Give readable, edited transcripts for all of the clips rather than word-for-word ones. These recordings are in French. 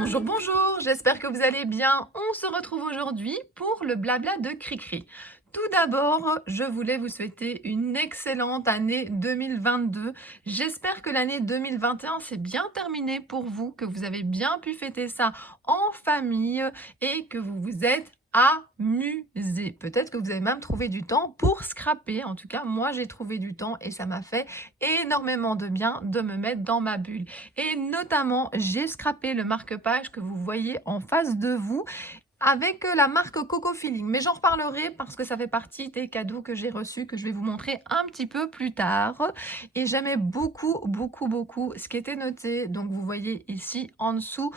Bonjour, bonjour, j'espère que vous allez bien. On se retrouve aujourd'hui pour le blabla de Cricri. Tout d'abord, je voulais vous souhaiter une excellente année 2022. J'espère que l'année 2021 s'est bien terminée pour vous, que vous avez bien pu fêter ça en famille et que vous vous êtes amusé. Peut-être que vous avez même trouvé du temps pour scraper. En tout cas, moi, j'ai trouvé du temps et ça m'a fait énormément de bien de me mettre dans ma bulle. Et notamment, j'ai scrappé le marque-page que vous voyez en face de vous avec la marque Coco Feeling. Mais j'en reparlerai parce que ça fait partie des cadeaux que j'ai reçus, que je vais vous montrer un petit peu plus tard. Et j'aimais beaucoup, beaucoup, beaucoup ce qui était noté. Donc, vous voyez ici en dessous,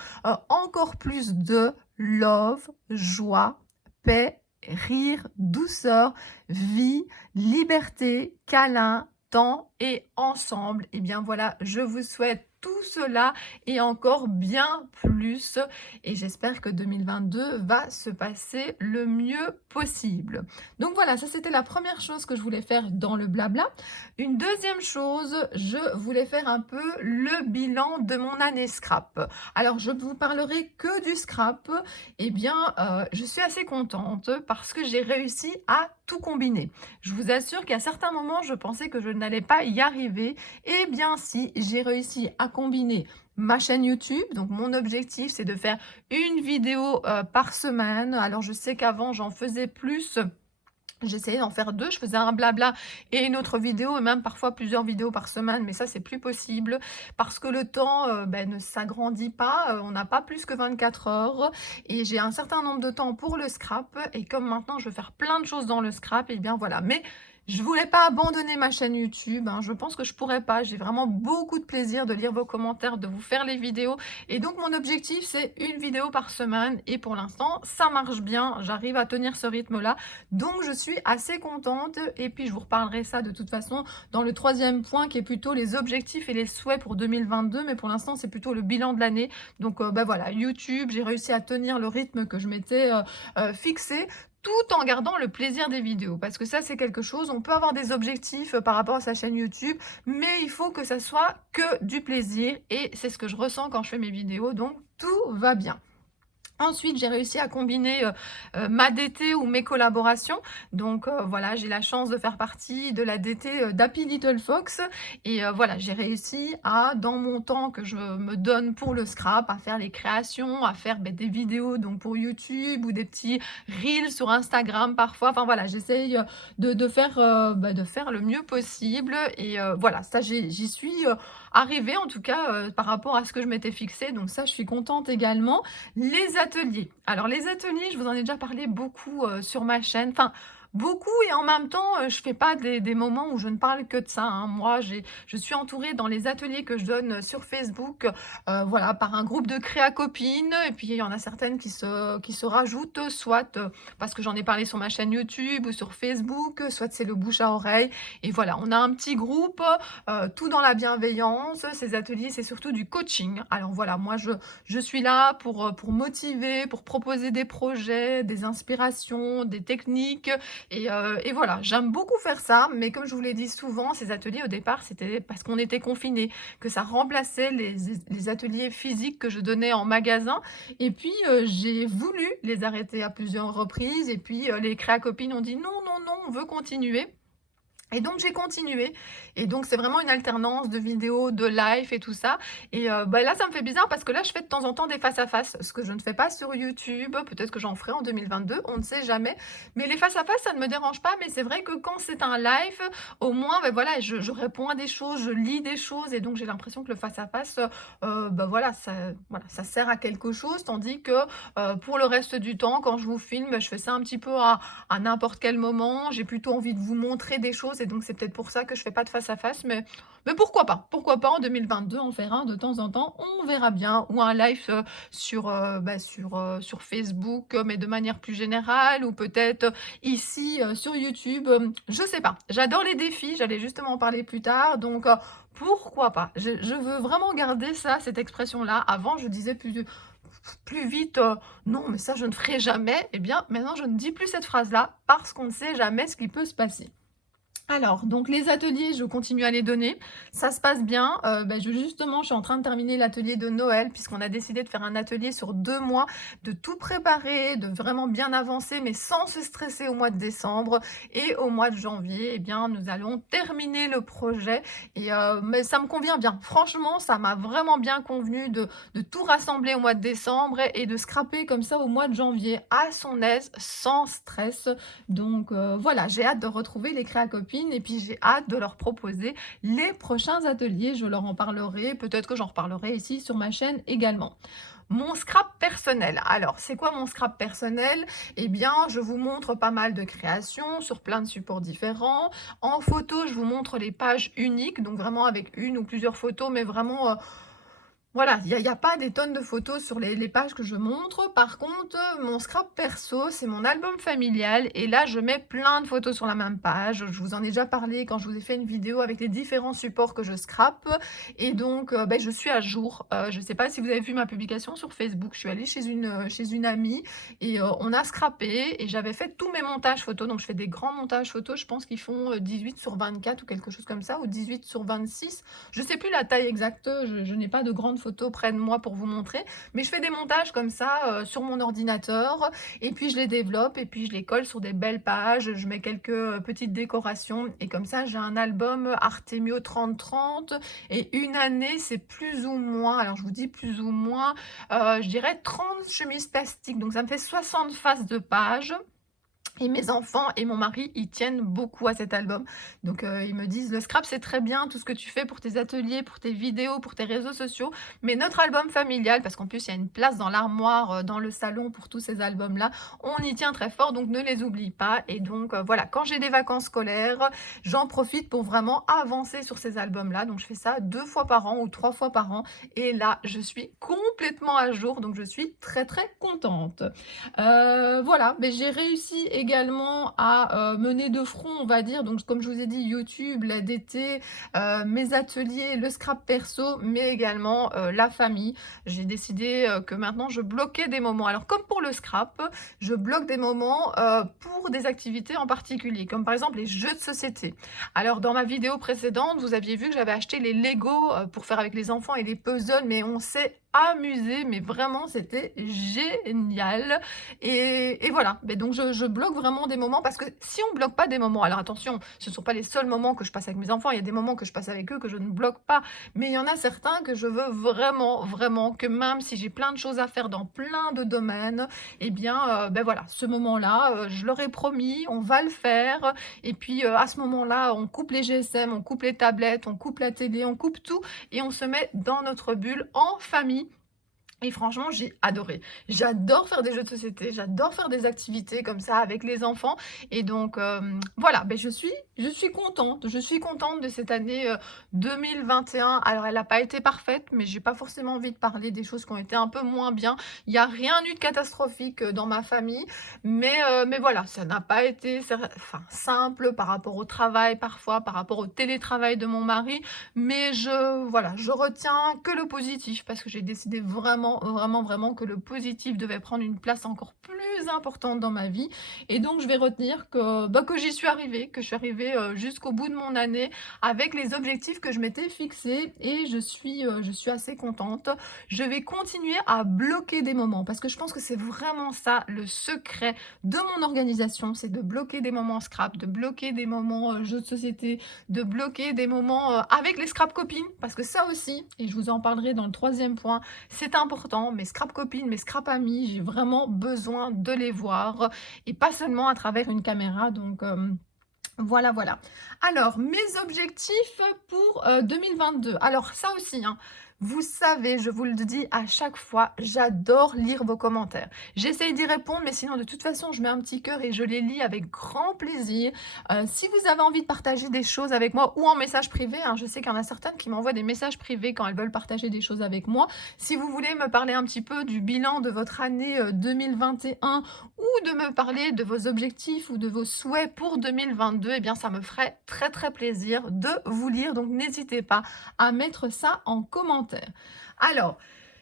encore plus de love, joie, paix, rire, douceur, vie, liberté, câlin, temps et ensemble. Et bien voilà, je vous souhaite tout cela et encore bien plus. Et j'espère que 2022 va se passer le mieux possible. Donc voilà, ça c'était la première chose que je voulais faire dans le blabla. Une deuxième chose, je voulais faire un peu le bilan de mon année scrap. Alors je ne vous parlerai que du scrap. Eh bien, je suis assez contente parce que j'ai réussi à tout combiner. Je vous assure qu'à certains moments, je pensais que je n'allais pas y arriver. Eh bien si, j'ai réussi à combiner ma chaîne YouTube. Donc mon objectif, c'est de faire une vidéo par semaine. Alors je sais qu'avant, j'en faisais plus. J'essayais d'en faire 2, je faisais un blabla et une autre vidéo et même parfois plusieurs vidéos par semaine, mais ça c'est plus possible parce que le temps ne s'agrandit pas, on n'a pas plus que 24 heures et j'ai un certain nombre de temps pour le scrap et comme maintenant je veux faire plein de choses dans le scrap, et bien voilà. Mais je voulais pas abandonner ma chaîne YouTube, hein, je pense que je pourrais pas, j'ai vraiment beaucoup de plaisir de lire vos commentaires, de vous faire les vidéos et donc mon objectif c'est une vidéo par semaine et pour l'instant ça marche bien, j'arrive à tenir ce rythme-là. Donc je suis assez contente et puis je vous reparlerai ça de toute façon dans le troisième point qui est plutôt les objectifs et les souhaits pour 2022, mais pour l'instant c'est plutôt le bilan de l'année. Donc voilà, YouTube, j'ai réussi à tenir le rythme que je m'étais fixé tout en gardant le plaisir des vidéos. Parce que ça, c'est quelque chose, on peut avoir des objectifs par rapport à sa chaîne YouTube, mais il faut que ça soit que du plaisir. Et c'est ce que je ressens quand je fais mes vidéos, donc tout va bien. Ensuite, j'ai réussi à combiner ma DT ou mes collaborations. Donc voilà, j'ai la chance de faire partie de la DT d'Happy Little Fox. Et voilà, j'ai réussi à, dans mon temps que je me donne pour le scrap, à faire les créations, à faire des vidéos donc pour YouTube ou des petits reels sur Instagram parfois. Enfin voilà, j'essaye de faire le mieux possible. Et voilà, ça j'y suis arrivée en tout cas par rapport à ce que je m'étais fixé. Donc ça, je suis contente également. Les ateliers. Alors les ateliers, je vous en ai déjà parlé beaucoup sur ma chaîne. Enfin, beaucoup et en même temps, je fais pas des moments où je ne parle que de ça, hein. Moi, je suis entourée dans les ateliers que je donne sur Facebook, voilà, par un groupe de créa copines. Et puis il y en a certaines qui se rajoutent, soit parce que j'en ai parlé sur ma chaîne YouTube ou sur Facebook, soit c'est le bouche à oreille. Et voilà, on a un petit groupe, tout dans la bienveillance. Ces ateliers, c'est surtout du coaching. Alors voilà, moi je suis là pour motiver, pour proposer des projets, des inspirations, des techniques. Et voilà, j'aime beaucoup faire ça. Mais comme je vous l'ai dit souvent, ces ateliers au départ, c'était parce qu'on était confinés, que ça remplaçait les ateliers physiques que je donnais en magasin. Et puis, j'ai voulu les arrêter à plusieurs reprises. Et puis, les créa-copines ont dit non, non, non, on veut continuer. Et donc j'ai continué et donc c'est vraiment une alternance de vidéos, de live et tout ça et là ça me fait bizarre parce que là je fais de temps en temps des face à face, ce que je ne fais pas sur YouTube, peut-être que j'en ferai en 2022, on ne sait jamais. Mais les face à face ça ne me dérange pas, mais c'est vrai que quand c'est un live, au moins voilà, je réponds à des choses, je lis des choses et donc j'ai l'impression que le face à face, voilà, ça sert à quelque chose, tandis que, pour le reste du temps quand je vous filme, je fais ça un petit peu à n'importe quel moment, j'ai plutôt envie de vous montrer des choses et donc c'est peut-être pour ça que je fais pas de face à face, mais pourquoi pas? Pourquoi pas en 2022 en faire un de temps en temps, on verra bien, ou un live sur Facebook, mais de manière plus générale, ou peut-être ici sur YouTube, je sais pas. J'adore les défis, j'allais justement en parler plus tard, donc pourquoi pas? Je veux vraiment garder ça, cette expression-là. Avant, je disais plus vite non, mais ça je ne ferai jamais. Eh bien, maintenant je ne dis plus cette phrase-là parce qu'on ne sait jamais ce qui peut se passer. Alors, donc les ateliers, je continue à les donner. Ça se passe bien. Justement, je suis en train de terminer l'atelier de Noël puisqu'on a décidé de faire un atelier sur 2 mois, de tout préparer, de vraiment bien avancer, mais sans se stresser au mois de décembre. Et au mois de janvier, eh bien, nous allons terminer le projet mais ça me convient bien. Franchement, ça m'a vraiment bien convenu de tout rassembler au mois de décembre et de scraper comme ça au mois de janvier à son aise, sans stress. Donc voilà, j'ai hâte de retrouver les créa-copines et puis j'ai hâte de leur proposer les prochains ateliers. Je leur en parlerai, peut-être que j'en reparlerai ici sur ma chaîne également. Mon scrap personnel. Alors, c'est quoi mon scrap personnel? Eh bien, je vous montre pas mal de créations sur plein de supports différents. En photo, je vous montre les pages uniques, donc vraiment avec une ou plusieurs photos, mais vraiment voilà, il y a pas des tonnes de photos sur les pages que je montre. Par contre, mon scrap perso, c'est mon album familial et là, je mets plein de photos sur la même page. Je vous en ai déjà parlé quand je vous ai fait une vidéo avec les différents supports que je scrape et donc je suis à jour. Je ne sais pas si vous avez vu ma publication sur Facebook. Je suis allée chez une amie et on a scrappé et j'avais fait tous mes montages photos. Donc, je fais des grands montages photos. Je pense qu'ils font 18 sur 24 ou quelque chose comme ça ou 18 sur 26. Je sais plus la taille exacte, je n'ai pas de grandes photos près de moi pour vous montrer, mais je fais des montages comme ça sur mon ordinateur et puis je les développe et puis je les colle sur des belles pages, je mets quelques petites décorations et comme ça j'ai un album Artemio 3030 et une année c'est plus ou moins, alors je vous dis plus ou moins, je dirais 30 chemises plastiques, donc ça me fait 60 faces de pages. Et mes enfants et mon mari, ils tiennent beaucoup à cet album. Donc ils me disent: «Le scrap, c'est très bien, tout ce que tu fais pour tes ateliers, pour tes vidéos, pour tes réseaux sociaux, mais notre album familial», parce qu'en plus, il y a une place dans l'armoire, dans le salon pour tous ces albums-là, on y tient très fort, donc ne les oublie pas. Et donc voilà, quand j'ai des vacances scolaires, j'en profite pour vraiment avancer sur ces albums-là. Donc je fais ça 2 fois par an ou 3 fois par an et là, je suis complètement à jour, donc je suis très, très contente. Voilà, mais j'ai réussi également à mener de front, on va dire, donc comme je vous ai dit, YouTube, l'aide d'été, mes ateliers, le scrap perso, mais également la famille. J'ai décidé que maintenant je bloquais des moments. Alors comme pour le scrap, je bloque des moments pour des activités en particulier, comme par exemple les jeux de société. Alors dans ma vidéo précédente, vous aviez vu que j'avais acheté les Lego pour faire avec les enfants et les puzzles, mais on s'est amusé, mais vraiment c'était génial. Et voilà, mais donc je bloque vraiment des moments parce que si on bloque pas des moments, alors attention, ce ne sont pas les seuls moments que je passe avec mes enfants, il y a des moments que je passe avec eux que je ne bloque pas, mais il y en a certains que je veux vraiment, vraiment que même si j'ai plein de choses à faire dans plein de domaines, eh bien, voilà, ce moment-là, je leur ai promis, on va le faire et puis, à ce moment-là, on coupe les GSM, on coupe les tablettes, on coupe la télé, on coupe tout et on se met dans notre bulle en famille et franchement, j'ai adoré. J'adore faire des jeux de société, j'adore faire des activités comme ça avec les enfants et donc voilà, je suis contente de cette année, 2021. Alors elle n'a pas été parfaite, mais j'ai pas forcément envie de parler des choses qui ont été un peu moins bien. Il y a rien eu de catastrophique, dans ma famille, mais voilà, ça n'a pas été simple par rapport au travail parfois, par rapport au télétravail de mon mari, mais voilà, je retiens que le positif parce que j'ai décidé vraiment, vraiment, vraiment que le positif devait prendre une place encore plus importante dans ma vie et donc je vais retenir que j'y suis arrivée, que je suis arrivée, jusqu'au bout de mon année avec les objectifs que je m'étais fixés et je suis assez contente. Je vais continuer à bloquer des moments parce que je pense que c'est vraiment ça le secret de mon organisation, c'est de bloquer des moments scrap, de bloquer des moments, jeux de société, de bloquer des moments avec les scrap copines, parce que ça aussi, et je vous en parlerai dans le troisième point, c'est important, mes scrap copines, mes scrap amis, j'ai vraiment besoin de les voir, et pas seulement à travers une caméra, donc voilà, voilà. Alors, mes objectifs pour 2022. Alors ça aussi, hein, vous savez, je vous le dis à chaque fois, j'adore lire vos commentaires. J'essaye d'y répondre, mais sinon, de toute façon, je mets un petit cœur et je les lis avec grand plaisir. Si vous avez envie de partager des choses avec moi ou en message privé, hein, je sais qu'il y en a certaines qui m'envoient des messages privés quand elles veulent partager des choses avec moi. Si vous voulez me parler un petit peu du bilan de votre année 2021 ou de me parler de vos objectifs ou de vos souhaits pour 2022, eh bien, ça me ferait très, très plaisir de vous lire. Donc, n'hésitez pas à mettre ça en commentaire. Alors,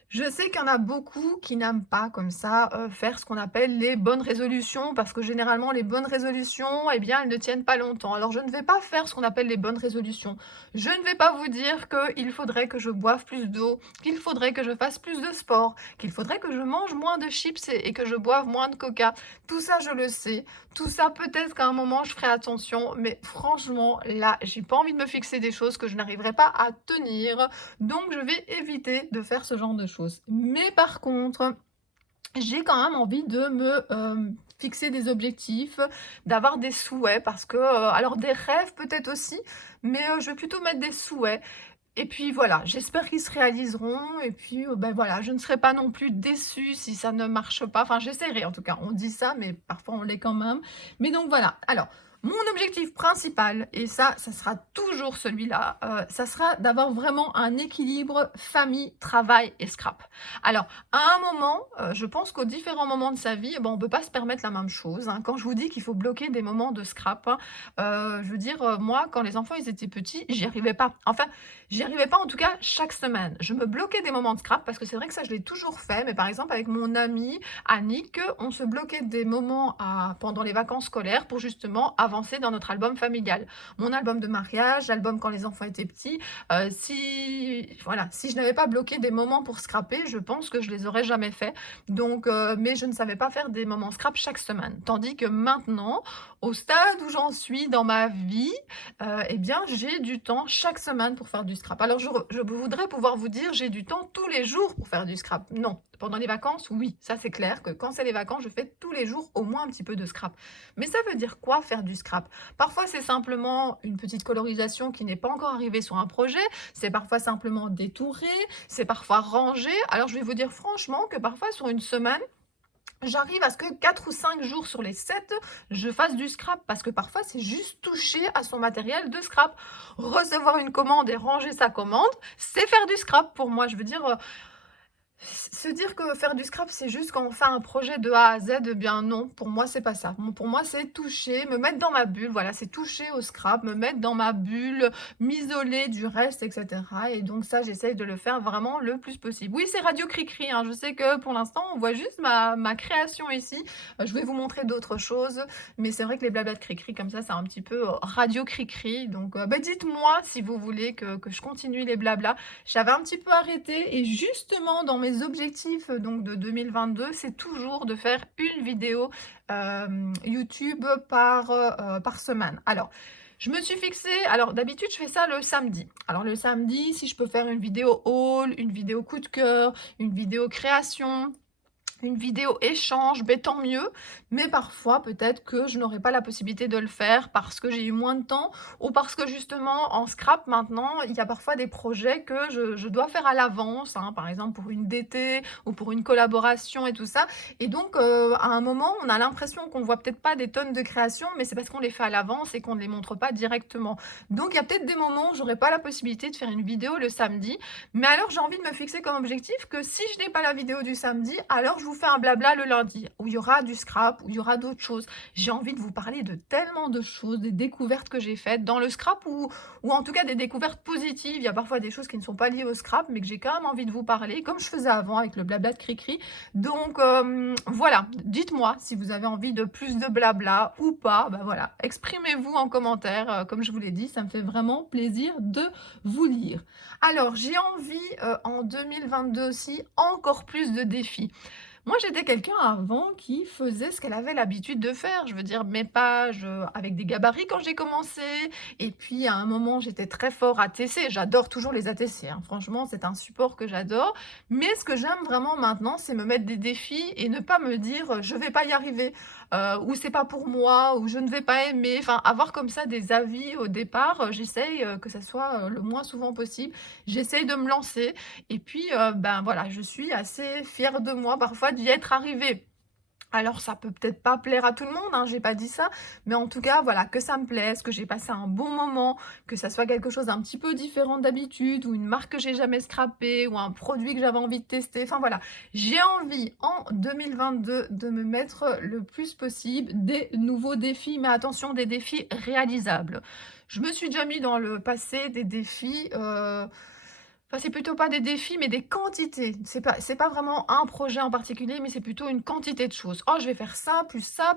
Je sais qu'il y en a beaucoup qui n'aiment pas comme ça, faire ce qu'on appelle les bonnes résolutions parce que généralement les bonnes résolutions, eh bien, elles ne tiennent pas longtemps. Alors je ne vais pas faire ce qu'on appelle les bonnes résolutions. Je ne vais pas vous dire qu'il faudrait que je boive plus d'eau, qu'il faudrait que je fasse plus de sport, qu'il faudrait que je mange moins de chips et que je boive moins de coca. Tout ça, je le sais. Tout ça, peut-être qu'à un moment, je ferai attention, mais franchement, là, j'ai pas envie de me fixer des choses que je n'arriverai pas à tenir. Donc je vais éviter de faire ce genre de choses. Mais par contre, j'ai quand même envie de me, fixer des objectifs, d'avoir des souhaits parce que, alors des rêves peut-être aussi, mais, je vais plutôt mettre des souhaits et puis voilà, j'espère qu'ils se réaliseront et puis, bah, voilà, je ne serai pas non plus déçue si ça ne marche pas. Enfin, j'essaierai en tout cas. On dit ça, mais parfois on l'est quand même. Mais donc voilà. Alors, mon objectif principal, et ça sera toujours celui-là, ça sera d'avoir vraiment un équilibre famille, travail et scrap. Alors, à un moment, je pense qu'aux différents moments de sa vie, eh ben, on ne peut pas se permettre la même chose, hein. Quand je vous dis qu'il faut bloquer des moments de scrap, hein, je veux dire, moi, quand les enfants, ils étaient petits, j'y arrivais pas. Enfin, j'y arrivais pas en tout cas chaque semaine. Je me bloquais des moments de scrap parce que c'est vrai que ça, je l'ai toujours fait, mais par exemple avec mon amie Annick, on se bloquait des moments pendant les vacances scolaires pour justement avancer dans notre album familial. Mon album de mariage, l'album quand les enfants étaient petits, si je n'avais pas bloqué des moments pour scraper, je pense que je les aurais jamais fait. Donc, mais je ne savais pas faire des moments scrap chaque semaine. Tandis que maintenant, au stade où j'en suis dans ma vie, eh bien, j'ai du temps chaque semaine pour faire du scrap. Alors, je voudrais pouvoir vous dire, j'ai du temps tous les jours pour faire du scrap. Non. Pendant les vacances, oui, ça c'est clair que quand c'est les vacances, je fais tous les jours au moins un petit peu de scrap. Mais ça veut dire quoi faire du scrap? Parfois, c'est simplement une petite colorisation qui n'est pas encore arrivée sur un projet, c'est parfois simplement détourer, c'est parfois ranger. Alors, je vais vous dire franchement que parfois, sur une semaine, j'arrive à ce que 4 ou 5 jours sur les 7, je fasse du scrap parce que parfois c'est juste toucher à son matériel de scrap. Recevoir une commande et ranger sa commande, c'est faire du scrap pour moi. Je veux dire, se dire que faire du scrap, c'est juste quand on fait un projet de A à Z, eh bien non, pour moi, c'est pas ça. Pour moi, c'est toucher, me mettre dans ma bulle, voilà, c'est toucher au scrap, me mettre dans ma bulle, m'isoler du reste, etc. Et donc ça, j'essaye de le faire vraiment le plus possible. Oui, c'est Radio Cricri, hein, je sais que pour l'instant, on voit juste ma création ici. Je vais vous montrer d'autres choses, mais c'est vrai que les blablas de Cricri, comme ça, c'est un petit peu Radio Cricri. Donc, bah, dites-moi si vous voulez que je continue les blablas. J'avais un petit peu arrêté et justement dans mes objectifs donc de 2022, c'est toujours de faire une vidéo YouTube par semaine. Alors, je me suis fixée, alors d'habitude je fais ça le samedi. Alors le samedi, si je peux faire une vidéo haul, une vidéo coup de cœur, une vidéo création, une vidéo échange, ben tant mieux, mais parfois peut-être que je n'aurai pas la possibilité de le faire parce que j'ai eu moins de temps ou parce que justement en scrap maintenant, il y a parfois des projets que je dois faire à l'avance, hein, par exemple pour une DT ou pour une collaboration et tout ça. Et donc à un moment, on a l'impression qu'on voit peut-être pas des tonnes de créations, mais c'est parce qu'on les fait à l'avance et qu'on ne les montre pas directement. Donc il y a peut-être des moments où j'aurai pas la possibilité de faire une vidéo le samedi, mais alors j'ai envie de me fixer comme objectif que si je n'ai pas la vidéo du samedi, alors je vous fais un blabla le lundi, où il y aura du scrap, où il y aura d'autres choses. J'ai envie de vous parler de tellement de choses, des découvertes que j'ai faites dans le scrap, ou en tout cas des découvertes positives. Il y a parfois des choses qui ne sont pas liées au scrap, mais que j'ai quand même envie de vous parler, comme je faisais avant avec le blabla de Cricri. Donc voilà, dites-moi si vous avez envie de plus de blabla ou pas. Ben voilà, exprimez-vous en commentaire, comme je vous l'ai dit, ça me fait vraiment plaisir de vous lire. Alors, j'ai envie en 2022 aussi encore plus de défis. Moi, j'étais quelqu'un avant qui faisait ce qu'elle avait l'habitude de faire. Je veux dire, mes pages avec des gabarits quand j'ai commencé. Et puis, à un moment, j'étais très fort à TC. J'adore toujours les ATC, hein. Franchement, c'est un support que j'adore. Mais ce que j'aime vraiment maintenant, c'est me mettre des défis et ne pas me dire je vais pas y arriver, ou c'est pas pour moi, ou je ne vais pas aimer. Enfin, avoir comme ça des avis au départ, j'essaye que ça soit le moins souvent possible. J'essaye de me lancer. Et puis, ben voilà, je suis assez fière de moi parfois d'y être arrivée. Alors ça peut peut-être pas plaire à tout le monde, hein, j'ai pas dit ça, mais en tout cas, voilà, que ça me plaise, que j'ai passé un bon moment, que ça soit quelque chose d'un petit peu différent d'habitude, ou une marque que j'ai jamais scrappée, ou un produit que j'avais envie de tester. Enfin voilà, j'ai envie en 2022 de me mettre le plus possible des nouveaux défis, mais attention, des défis réalisables. Je me suis déjà mis dans le passé des défis Enfin, c'est plutôt pas des défis, mais des quantités. C'est pas vraiment un projet en particulier, mais c'est plutôt une quantité de choses. «Oh, je vais faire ça,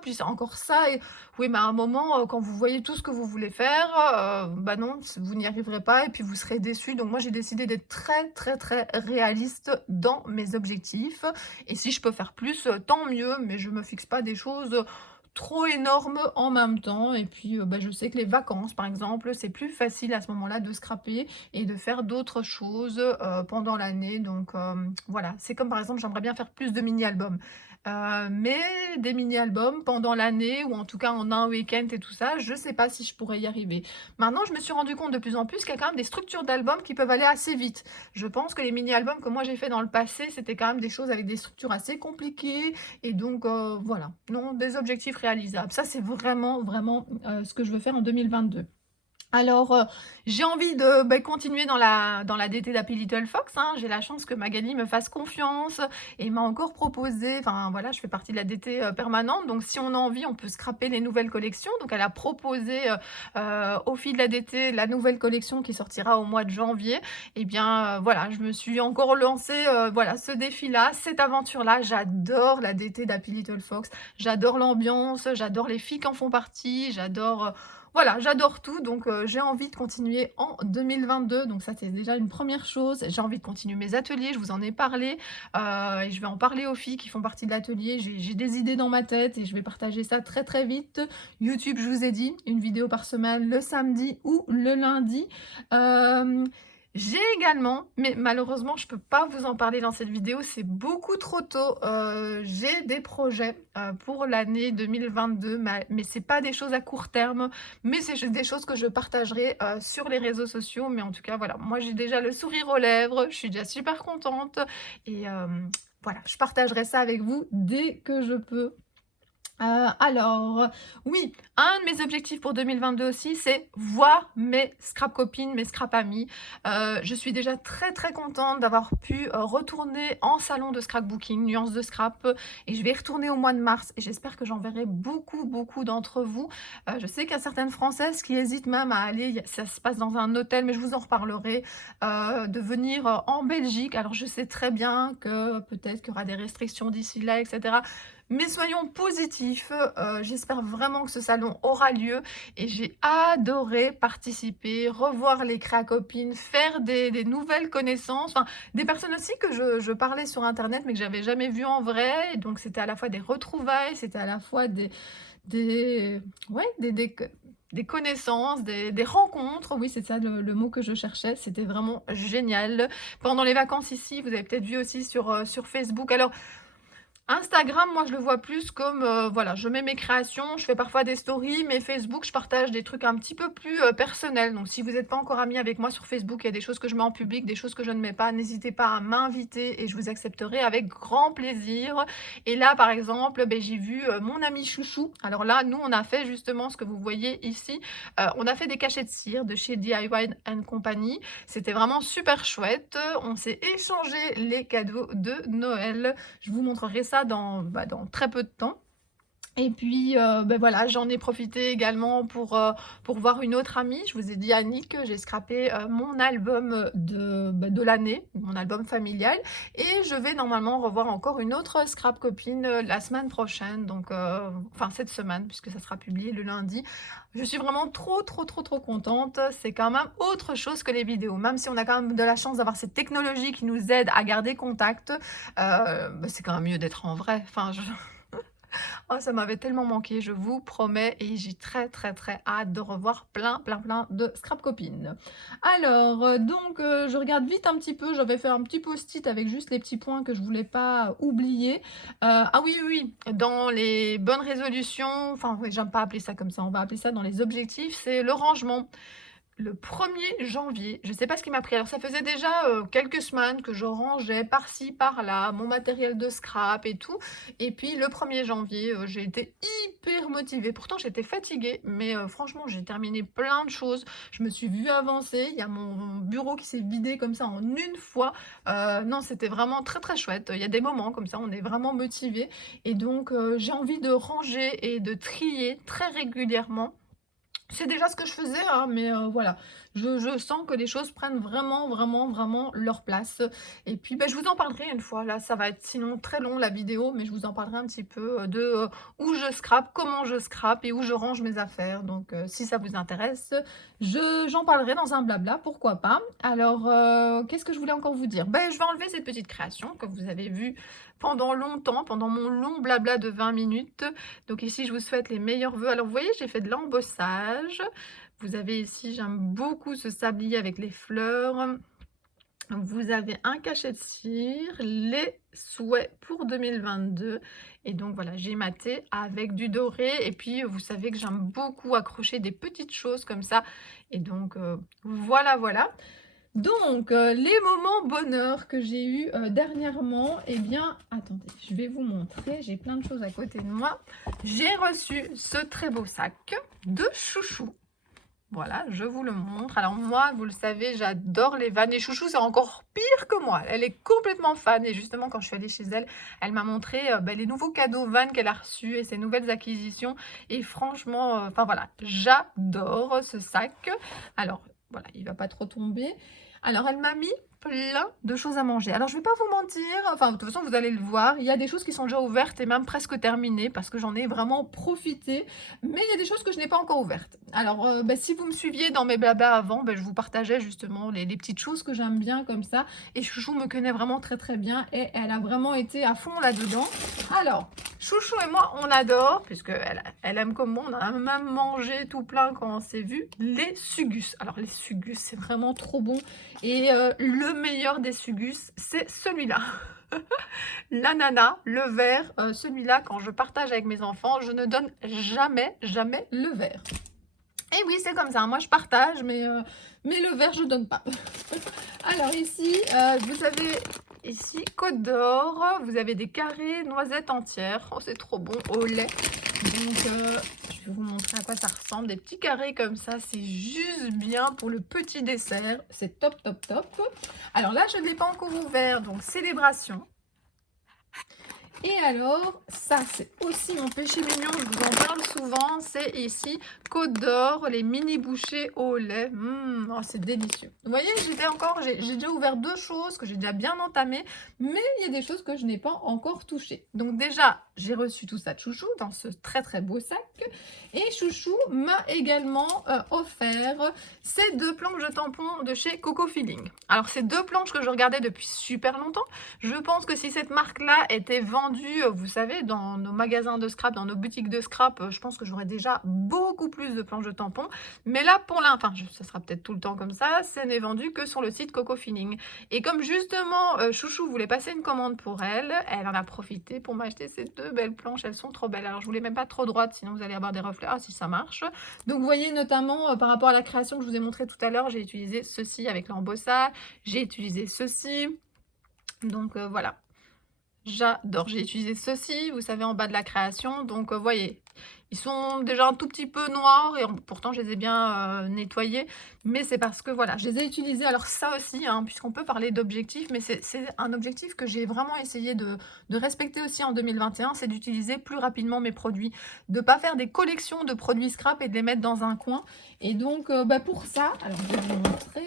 plus encore ça» et oui, mais à un moment, quand vous voyez tout ce que vous voulez faire, bah, non, vous n'y arriverez pas et puis vous serez déçus. Donc moi, j'ai décidé d'être très, très, très réaliste dans mes objectifs et si je peux faire plus, tant mieux, mais je me fixe pas des choses, trop énormes en même temps et puis, bah, je sais que les vacances, par exemple, c'est plus facile à ce moment-là de scraper et de faire d'autres choses, pendant l'année donc voilà. C'est comme par exemple, j'aimerais bien faire plus de mini-albums, mais des mini-albums pendant l'année ou en tout cas en un week-end et tout ça, je sais pas si je pourrais y arriver. Maintenant, je me suis rendu compte de plus en plus qu'il y a quand même des structures d'albums qui peuvent aller assez vite. Je pense que les mini-albums que moi j'ai fait dans le passé, c'était quand même des choses avec des structures assez compliquées et donc voilà. Non, des objectifs réalisables. Ça, c'est vraiment, vraiment, ce que je veux faire en 2022. Alors, j'ai envie de, continuer dans la DT d'Happy Little Fox, hein. J'ai la chance que Magali me fasse confiance et m'a encore proposé enfin voilà, je fais partie de la DT, permanente, donc si on a envie, on peut scraper les nouvelles collections. Donc elle a proposé, aux filles de la DT la nouvelle collection qui sortira au mois de janvier. Et bien, voilà, je me suis encore lancée, voilà, ce défi-là, cette aventure-là. J'adore la DT d'Happy Little Fox, j'adore l'ambiance, j'adore les filles qui en font partie, j'adore, voilà, j'adore tout, donc j'ai envie de continuer en 2022, donc ça, c'est déjà une première chose. J'ai envie de continuer mes ateliers, je vous en ai parlé, et je vais en parler aux filles qui font partie de l'atelier. J'ai des idées dans ma tête et je vais partager ça très, très vite. YouTube, je vous ai dit, une vidéo par semaine, le samedi ou le lundi. Hem j'ai également, mais malheureusement je peux pas vous en parler dans cette vidéo, c'est beaucoup trop tôt, j'ai des projets, pour l'année 2022, mais c'est pas des choses à court terme, mais c'est juste des choses que je partagerai, sur les réseaux sociaux. Mais en tout cas, voilà, moi j'ai déjà le sourire aux lèvres, je suis déjà super contente et voilà, je partagerai ça avec vous dès que je peux. Alors, oui, un de mes objectifs pour 2022 aussi, c'est voir mes scrap copines, mes scrap amies. Je suis déjà très, très contente d'avoir pu, retourner en salon de scrapbooking, Nuances de Scrap, et je vais y retourner au mois de mars et j'espère que j'en verrai beaucoup, beaucoup d'entre vous. Je sais qu'il y a certaines Françaises qui hésitent même à aller, ça se passe dans un hôtel, mais je vous en reparlerai, de venir, en Belgique. Alors je sais très bien que peut-être qu'il y aura des restrictions d'ici là et cetera. Mais soyons positifs, j'espère vraiment que ce salon aura lieu et j'ai adoré participer, revoir les créa-copines, faire des nouvelles connaissances, enfin des personnes aussi que je parlais sur internet mais que j'avais jamais vues en vrai et donc c'était à la fois des retrouvailles, c'était à la fois des ouais, des connaissances, des rencontres, oui, c'est ça le mot que je cherchais, c'était vraiment génial. Pendant les vacances ici, vous avez peut-être vu aussi sur Facebook. Alors Instagram, moi, je le vois plus comme, voilà, je mets mes créations, je fais parfois des stories, mais Facebook, je partage des trucs un petit peu plus, personnels. Donc si vous n'êtes pas encore amis avec moi sur Facebook, il y a des choses que je mets en public, des choses que je ne mets pas, n'hésitez pas à m'inviter et je vous accepterai avec grand plaisir. Et là, par exemple, beh, j'ai vu, mon ami chouchou. Alors là, nous, on a fait justement ce que vous voyez ici, on a fait des cachets de cire de chez DIY Company. C'était vraiment super chouette. On s'est échangé les cadeaux de Noël. Je vous montrerai ça dans très peu de temps. Et puis, voilà, j'en ai profité également pour voir une autre amie. Je vous ai dit, Annick, que j'ai scrapé, mon album, de l'année, mon album familial et je vais normalement revoir encore une autre scrap copine, la semaine prochaine, donc enfin cette semaine puisque ça sera publié le lundi. Je suis vraiment trop, trop, trop, trop contente. C'est quand même autre chose que les vidéos. Même si on a quand même de la chance d'avoir cette technologie qui nous aide à garder contact, c'est quand même mieux d'être en vrai. Enfin, oh, ça m'avait tellement manqué, je vous promets, et j'ai très, très, très hâte de revoir plein, plein, plein de scrap copines. Alors, donc, je regarde vite un petit peu, j'avais fait un petit post-it avec juste les petits points que je voulais pas oublier. Ah oui, oui, oui, dans les bonnes résolutions, enfin, oui, j'aime pas appeler ça comme ça, on va appeler ça dans les objectifs, c'est le rangement. Le 1er janvier, je sais pas ce qui m'a pris. Alors ça faisait déjà, quelques semaines que je rangeais par-ci, par-là, mon matériel de scrap et tout. Et puis le 1er janvier, j'ai été hyper motivée. Pourtant j'étais fatiguée, mais franchement j'ai terminé plein de choses. Je me suis vue avancer. Il y a mon bureau qui s'est vidé comme ça en une fois. Non, c'était vraiment très, très chouette. Il y a des moments comme ça, on est vraiment motivé et donc j'ai envie de ranger et de trier très régulièrement C'est déjà ce que je faisais, hein, mais voilà. Je sens que les choses prennent vraiment, vraiment, vraiment leur place. Et puis, ben, je vous en parlerai une fois. Là, ça va être sinon très long la vidéo, mais je vous en parlerai un petit peu de où je scrape, comment je scrape et où je range mes affaires. Donc, si ça vous intéresse, j'en parlerai dans un blabla, pourquoi pas. Alors, qu'est-ce que je voulais encore vous dire? Ben, je vais enlever cette petite création que vous avez vue pendant longtemps, pendant mon long blabla de 20 minutes. Donc ici, je vous souhaite les meilleurs vœux. Alors, vous voyez, j'ai fait de l'embossage. Vous avez ici, j'aime beaucoup ce sablier avec les fleurs. Vous avez un cachet de cire, les souhaits pour 2022. Et donc, voilà, j'ai maté avec du doré. Et puis, vous savez que j'aime beaucoup accrocher des petites choses comme ça. Et donc, voilà, voilà. Donc, les moments bonheur que j'ai eu dernièrement, eh bien, attendez, je vais vous montrer, j'ai plein de choses à côté de moi. J'ai reçu ce très beau sac de Chouchou. Voilà, je vous le montre. Alors moi, vous le savez, j'adore les vannes. Et Chouchou, c'est encore pire que moi. Elle est complètement fan. Et justement, quand je suis allée chez elle, elle m'a montré les nouveaux cadeaux vannes qu'elle a reçus et ses nouvelles acquisitions. Et franchement, enfin voilà, j'adore ce sac. Alors, voilà, il ne va pas trop tomber. Alors, elle m'a mis plein de choses à manger. Alors, je vais pas vous mentir, enfin, de toute façon, vous allez le voir, il y a des choses qui sont déjà ouvertes et même presque terminées parce que j'en ai vraiment profité, mais il y a des choses que je n'ai pas encore ouvertes. Alors, si vous me suiviez dans mes blablas avant, je vous partageais justement les petites choses que j'aime bien comme ça, et Chouchou me connaît vraiment très très bien et elle a vraiment été à fond là-dedans. Alors, Chouchou et moi, on adore, puisqu'elle elle aime comme moi, on a même mangé tout plein quand on s'est vu, les sugus. Alors, les sugus, c'est vraiment trop bon. Et le meilleur des sugus, c'est celui-là. L'ananas, le vert, celui-là, quand je partage avec mes enfants, je ne donne jamais, jamais le vert. Et oui, c'est comme ça, moi je partage, mais le vert, je donne pas. Alors ici, vous avez ici Côte d'Or, vous avez des carrés noisettes entières. Oh, c'est trop bon, au lait. Donc, je vais vous montrer à quoi ça ressemble. Des petits carrés comme ça, c'est juste bien pour le petit dessert. C'est top, top, top. Alors là, je ne l'ai pas encore ouvert, donc célébration. Et alors, ça c'est aussi mon péché mignon, je vous en parle souvent, c'est ici Côte d'Or, les mini bouchées au lait. Oh, c'est délicieux. Vous voyez, j'ai déjà ouvert deux choses que j'ai déjà bien entamées, mais il y a des choses que je n'ai pas encore touchées. Donc déjà, j'ai reçu tout ça de Chouchou dans ce très très beau sac. Et Chouchou m'a également offert ces deux planches de tampons de chez Coco Feeling. Alors, ces deux planches que je regardais depuis super longtemps. Je pense que si cette marque-là était vendue, vous savez, dans nos magasins de scrap, dans nos boutiques de scrap, je pense que j'aurais déjà beaucoup plus de planches de tampons. Mais là, pour l'instant, enfin, ça sera peut-être tout le temps comme ça, ça n'est vendu que sur le site Coco Feeling. Et comme justement, Chouchou voulait passer une commande pour elle, elle en a profité pour m'acheter ces deux belles planches. Elles sont trop belles. Alors, je voulais même pas trop droite, sinon vous allez avoir des reflets. Ah, si ça marche. Donc, vous voyez, notamment, par rapport à la création que je vous ai montré tout à l'heure, j'ai utilisé ceci avec l'embossage, j'ai utilisé ceci. Donc, voilà. J'adore, j'ai utilisé ceci, vous savez, en bas de la création. Donc, vous voyez, ils sont déjà un tout petit peu noirs et pourtant, je les ai bien nettoyés. Mais c'est parce que, voilà, je les ai utilisés. Alors, ça aussi, hein, puisqu'on peut parler d'objectifs, mais c'est un objectif que j'ai vraiment essayé de respecter aussi en 2021, c'est d'utiliser plus rapidement mes produits. De ne pas faire des collections de produits scrap et de les mettre dans un coin. Et donc, pour ça, alors, je vais vous montrer.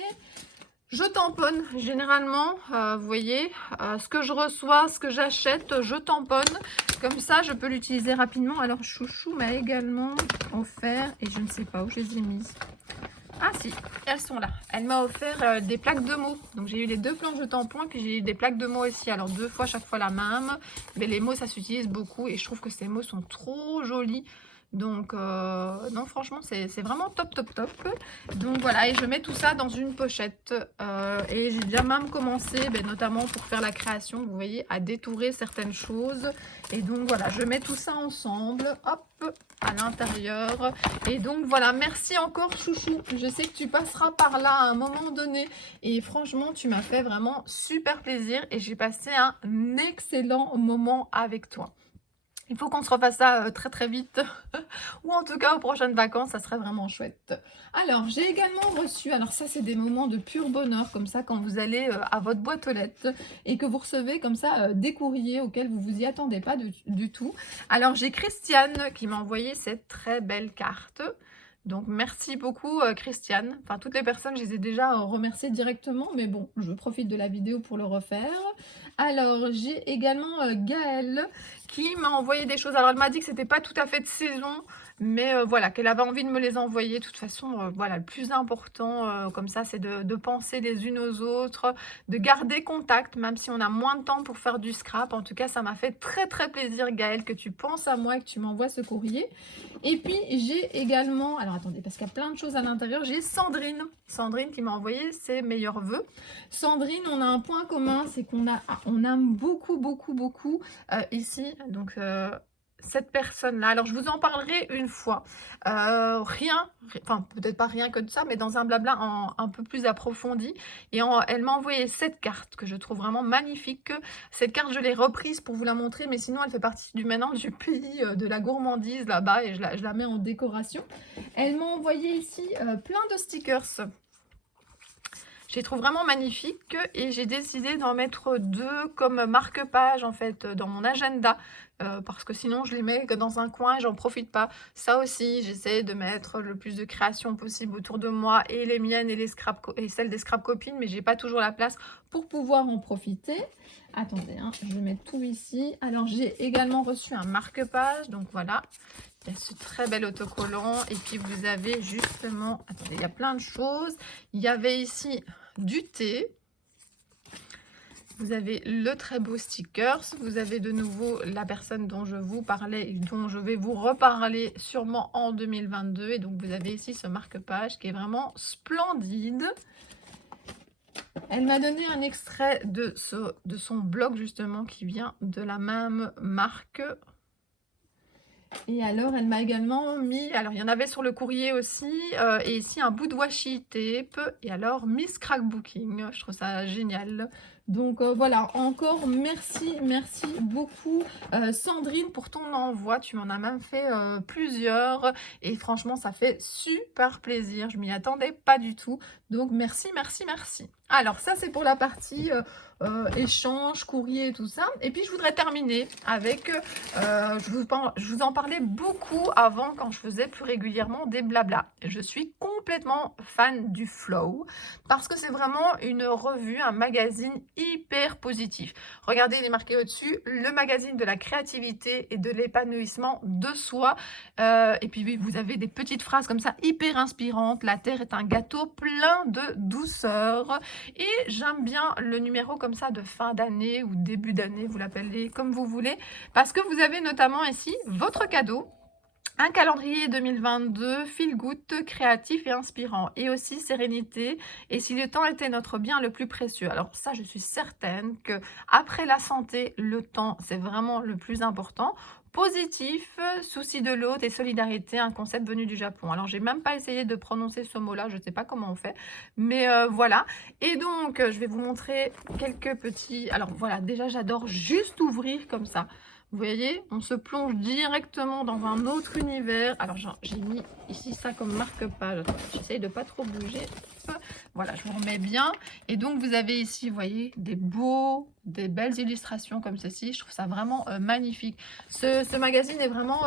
Je tamponne généralement, vous voyez, ce que je reçois, ce que j'achète, je tamponne. Comme ça, je peux l'utiliser rapidement. Alors, Chouchou m'a également offert, et je ne sais pas où je les ai mises. Ah si, elles sont là. Elle m'a offert des plaques de mots. Donc, j'ai eu les deux planches de tampons et puis j'ai eu des plaques de mots aussi. Alors, deux fois, chaque fois la même. Mais les mots, ça s'utilise beaucoup et je trouve que ces mots sont trop jolis. Donc, non, franchement, c'est vraiment top, top, top. Donc, voilà, et je mets tout ça dans une pochette. Et j'ai déjà même commencé, notamment pour faire la création, vous voyez, à détourer certaines choses. Et donc, voilà, je mets tout ça ensemble, hop, à l'intérieur. Et donc, voilà, merci encore, Chouchou. Je sais que tu passeras par là à un moment donné. Et franchement, tu m'as fait vraiment super plaisir. Et j'ai passé un excellent moment avec toi. Il faut qu'on se refasse ça très très vite, ou en tout cas aux prochaines vacances, ça serait vraiment chouette. Alors, j'ai également reçu, alors ça c'est des moments de pur bonheur, comme ça quand vous allez à votre boîte aux lettres et que vous recevez comme ça des courriers auxquels vous vous y attendez pas du tout. Alors, j'ai Christiane qui m'a envoyé cette très belle carte. Donc merci beaucoup, Christiane. Enfin toutes les personnes, je les ai déjà, remerciées directement, mais bon, je profite de la vidéo pour le refaire. Alors j'ai également, Gaëlle qui m'a envoyé des choses. Alors elle m'a dit que c'était pas tout à fait de saison, mais voilà, qu'elle avait envie de me les envoyer. De toute façon, voilà, le plus important, comme ça, c'est de penser les unes aux autres, de garder contact, même si on a moins de temps pour faire du scrap. En tout cas, ça m'a fait très, très plaisir, Gaëlle, que tu penses à moi et que tu m'envoies ce courrier. Et puis, j'ai également, alors attendez, parce qu'il y a plein de choses à l'intérieur, j'ai Sandrine. Sandrine qui m'a envoyé ses meilleurs vœux. Sandrine, on a un point commun, c'est on aime beaucoup, beaucoup, beaucoup ici. Donc, cette personne-là, alors je vous en parlerai une fois. Enfin peut-être pas rien que de ça, mais dans un blabla un peu plus approfondi. Et elle m'a envoyé cette carte que je trouve vraiment magnifique. Cette carte, je l'ai reprise pour vous la montrer, mais sinon elle fait partie maintenant du pays de la gourmandise là-bas et je la mets en décoration. Elle m'a envoyé ici plein de stickers. Je les trouve vraiment magnifiques et j'ai décidé d'en mettre 2 comme marque-page en fait dans mon agenda parce que sinon je les mets que dans un coin et j'en profite pas. Ça aussi, j'essaie de mettre le plus de créations possible autour de moi et les miennes et et celles des scrap copines, mais j'ai pas toujours la place pour pouvoir en profiter. Attendez, hein, je vais mettre tout ici. Alors j'ai également reçu un marque-page, donc voilà. Il y a ce très bel autocollant et puis vous avez justement, attendez, il y a plein de choses. Il y avait ici du thé. Vous avez le très beau stickers. Vous avez de nouveau la personne dont je vous parlais et dont je vais vous reparler sûrement en 2022. Et donc vous avez ici ce marque-page qui est vraiment splendide. Elle m'a donné un extrait de son blog justement qui vient de la même marque. Et alors, elle m'a également mis, alors il y en avait sur le courrier aussi, et ici un bout de washi tape, et alors Miss Crackbooking, je trouve ça génial. Donc voilà, encore merci, merci beaucoup Sandrine pour ton envoi, tu m'en as même fait plusieurs, et franchement ça fait super plaisir, je m'y attendais pas du tout, donc merci, merci, merci. Alors ça c'est pour la partie échange, courrier et tout ça, et puis je voudrais terminer avec, je vous en parlais beaucoup avant quand je faisais plus régulièrement des blabla. Je suis complètement fan du Flow parce que c'est vraiment une revue, un magazine hyper positif. Regardez, il est marqué au-dessus, le magazine de la créativité et de l'épanouissement de soi. Et puis oui, vous avez des petites phrases comme ça hyper inspirantes. La terre est un gâteau plein de douceur. Et j'aime bien le numéro comme ça de fin d'année ou début d'année, vous l'appelez comme vous voulez, parce que vous avez notamment ici votre cadeau. Un calendrier 2022, feel good, créatif et inspirant. Et aussi sérénité. Et si le temps était notre bien le plus précieux. Alors ça, je suis certaine que après la santé, le temps, c'est vraiment le plus important. Positif, souci de l'autre et solidarité, un concept venu du Japon. Alors, j'ai même pas essayé de prononcer ce mot-là, je ne sais pas comment on fait, mais voilà. Et donc, je vais vous montrer quelques petits... Alors, voilà, déjà, j'adore juste ouvrir comme ça. Vous voyez, on se plonge directement dans un autre univers. Alors, j'ai mis ici ça comme marque-page. J'essaye de pas trop bouger. Voilà, je vous remets bien. Et donc, vous avez ici, vous voyez, des belles illustrations comme ceci. Je trouve ça vraiment magnifique. Ce magazine est vraiment,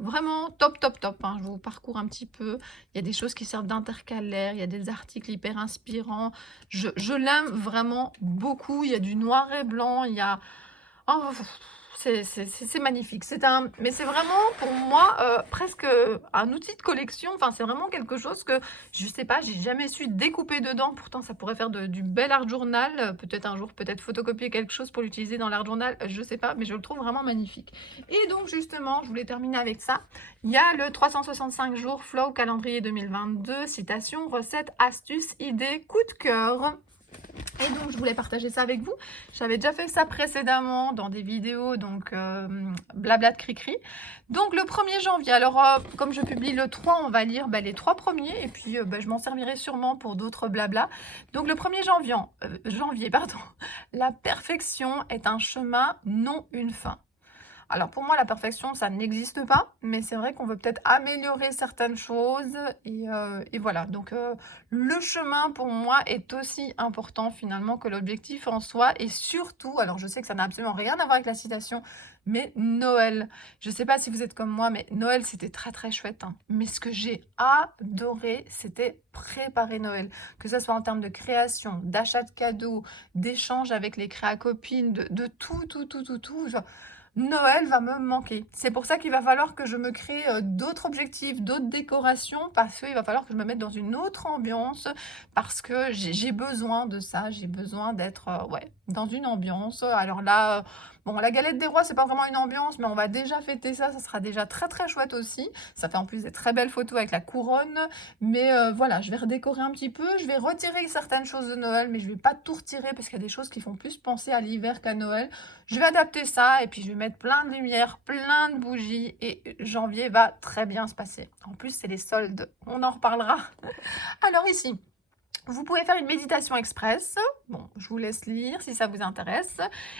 vraiment top, top, top. Hein. Je vous parcours un petit peu. Il y a des choses qui servent d'intercalaire. Il y a des articles hyper inspirants. Je l'aime vraiment beaucoup. Il y a du noir et blanc. Il y a... Oh, c'est magnifique. Mais c'est vraiment pour moi presque un outil de collection. Enfin, c'est vraiment quelque chose que je sais pas, j'ai jamais su découper dedans. Pourtant, ça pourrait faire du bel art journal. Peut-être un jour, peut-être photocopier quelque chose pour l'utiliser dans l'art journal. Je sais pas, mais je le trouve vraiment magnifique. Et donc justement, je voulais terminer avec ça. Il y a le 365 jours Flow calendrier 2022. Citations, recettes, astuces, idées, coup de cœur. Et donc, je voulais partager ça avec vous. J'avais déjà fait ça précédemment dans des vidéos, donc blabla de Cricri. Donc, le 1er janvier, alors comme je publie le 3, on va lire les 3 premiers. Et puis, je m'en servirai sûrement pour d'autres blabla. Donc, le 1er janvier, pardon. La perfection est un chemin, non une fin. Alors pour moi, la perfection, ça n'existe pas, mais c'est vrai qu'on veut peut-être améliorer certaines choses et voilà. Donc le chemin pour moi est aussi important finalement que l'objectif en soi et surtout, alors je sais que ça n'a absolument rien à voir avec la citation, mais Noël. Je ne sais pas si vous êtes comme moi, mais Noël, c'était très très chouette, hein. Mais ce que j'ai adoré, c'était préparer Noël. Que ce soit en termes de création, d'achat de cadeaux, d'échange avec les créa-copines, de tout, tout, tout, tout, tout. Genre, Noël va me manquer. C'est pour ça qu'il va falloir que je me crée d'autres objectifs, d'autres décorations, parce qu'il va falloir que je me mette dans une autre ambiance, parce que j'ai besoin de ça, j'ai besoin d'être ouais, dans une ambiance. Alors là, bon, la galette des rois, c'est pas vraiment une ambiance, mais on va déjà fêter ça, ça sera déjà très très chouette aussi. Ça fait en plus des très belles photos avec la couronne, mais voilà, je vais redécorer un petit peu, je vais retirer certaines choses de Noël, mais je vais pas tout retirer, parce qu'il y a des choses qui font plus penser à l'hiver qu'à Noël. Je vais adapter ça et puis je vais mettre plein de lumière, plein de bougies et janvier va très bien se passer. En plus, c'est les soldes, on en reparlera. Alors ici, vous pouvez faire une méditation express. Bon, je vous laisse lire si ça vous intéresse.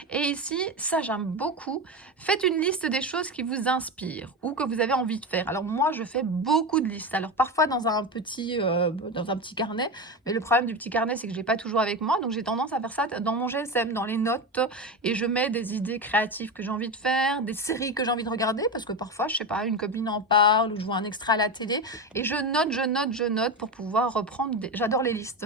Et ici, ça j'aime beaucoup. Faites une liste des choses qui vous inspirent ou que vous avez envie de faire. Alors moi, je fais beaucoup de listes. Alors parfois dans un petit carnet. Mais le problème du petit carnet, c'est que je l'ai pas toujours avec moi. Donc j'ai tendance à faire ça dans mon GSM, dans les notes. Et je mets des idées créatives que j'ai envie de faire, des séries que j'ai envie de regarder. Parce que parfois, je sais pas, une copine en parle ou je vois un extrait à la télé. Et je note, je note, je note pour pouvoir reprendre J'adore les listes.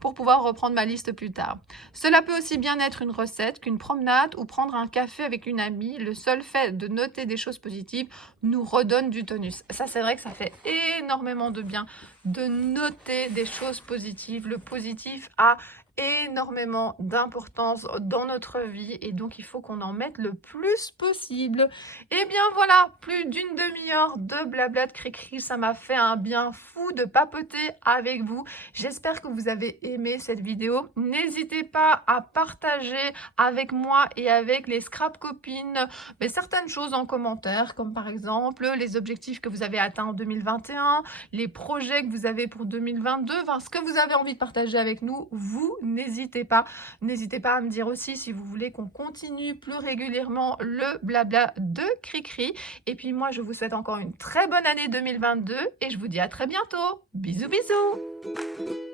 Pour pouvoir reprendre ma liste plus tard. Cela peut aussi bien être une recette qu'une promenade ou prendre un café avec une amie. Le seul fait de noter des choses positives nous redonne du tonus. Ça, c'est vrai que ça fait énormément de bien de noter des choses positives. Le positif a énormément d'importance dans notre vie et donc il faut qu'on en mette le plus possible. Et bien voilà, plus d'une demi-heure de blabla de cri-cri, ça m'a fait un bien fou de papoter avec vous. J'espère que vous avez aimé cette vidéo. N'hésitez pas à partager avec moi et avec les scrap copines mais certaines choses en commentaire, comme par exemple les objectifs que vous avez atteints en 2021, les projets que vous avez pour 2022, enfin ce que vous avez envie de partager avec nous, vous n'hésitez pas. N'hésitez pas à me dire aussi si vous voulez qu'on continue plus régulièrement le blabla de Cricri. Et puis moi, je vous souhaite encore une très bonne année 2022 et je vous dis à très bientôt. Bisous, bisous!